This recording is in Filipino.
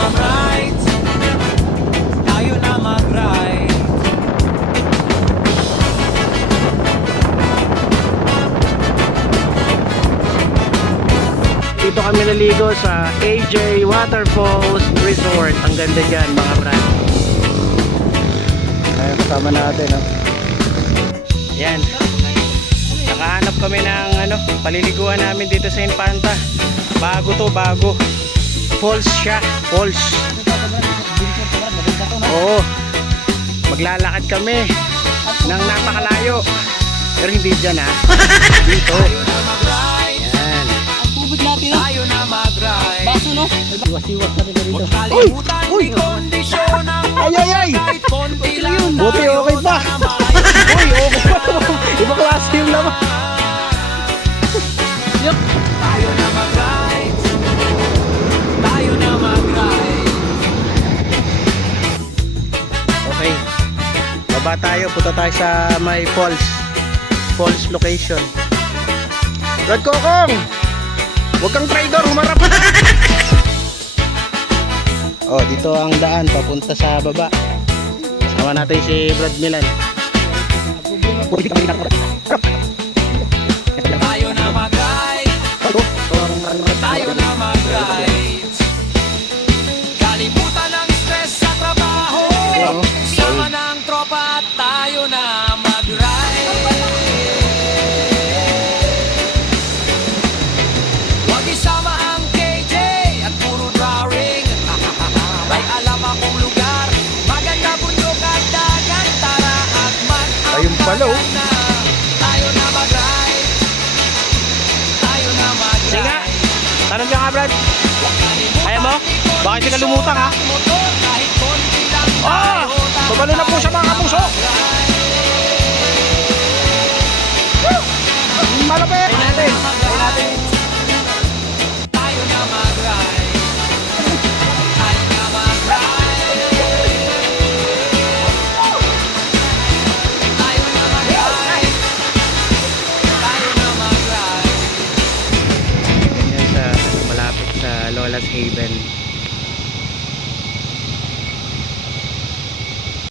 mag-ride. Tayo na mag-ride. Dito kami naligo sa AJ Waterfalls Resort. Ang ganda dyan mga brad. Ayan, kasama natin. Yan. Nakahanap kami ng paliliguan namin dito sa Infanta. Bago to, bago. Falls siya, falls. Oo. Maglalakad kami ng napakalayo. Pero hindi dyan ha. Dito. Yan. Tubig natin, no? Tayo na mag-ride. Baso, no? Iwas-iwas na rin dito. Kalimutan ni kondisyon ang Ay! kahit konti lang. Buti okay pa. Uy, okay pa. Ibang klase yung laman. Tayo na mag-ride. Tayo na mag-ride. Okay. Baba tayo, punta tayo sa may falls. Falls location. Brad Kokong! Huwag kang traitor, humarap! Oh, dito ang daan papunta sa baba. Sama natin si Brad Milan. Tayo na mag-ride. Tayo na mag-ride. Kalimutan ang stress sa trabaho. Sama ng tropa at tayo na mag-ride. Huwag isama ang KJ at puro drawing. May alam akong lugar, maganda bundok at dagat. Tara at Ayun pala, oh. na. Tayo na mag-ride. Tayo na mag-ride. Sige nga. Tanong ka nga, Brad. Kaya mo? Baka hindi ka lumutang, ha? Ah! Babalo na po siya, mga kapuso! Malapit! Tayo natin! Tayo natin! Tayo na mag-ride. Tayo na mag-ride. Tayo na mag-ride. Tayo na mag-ride. Ganyan sa malapit sa Lola's Haven.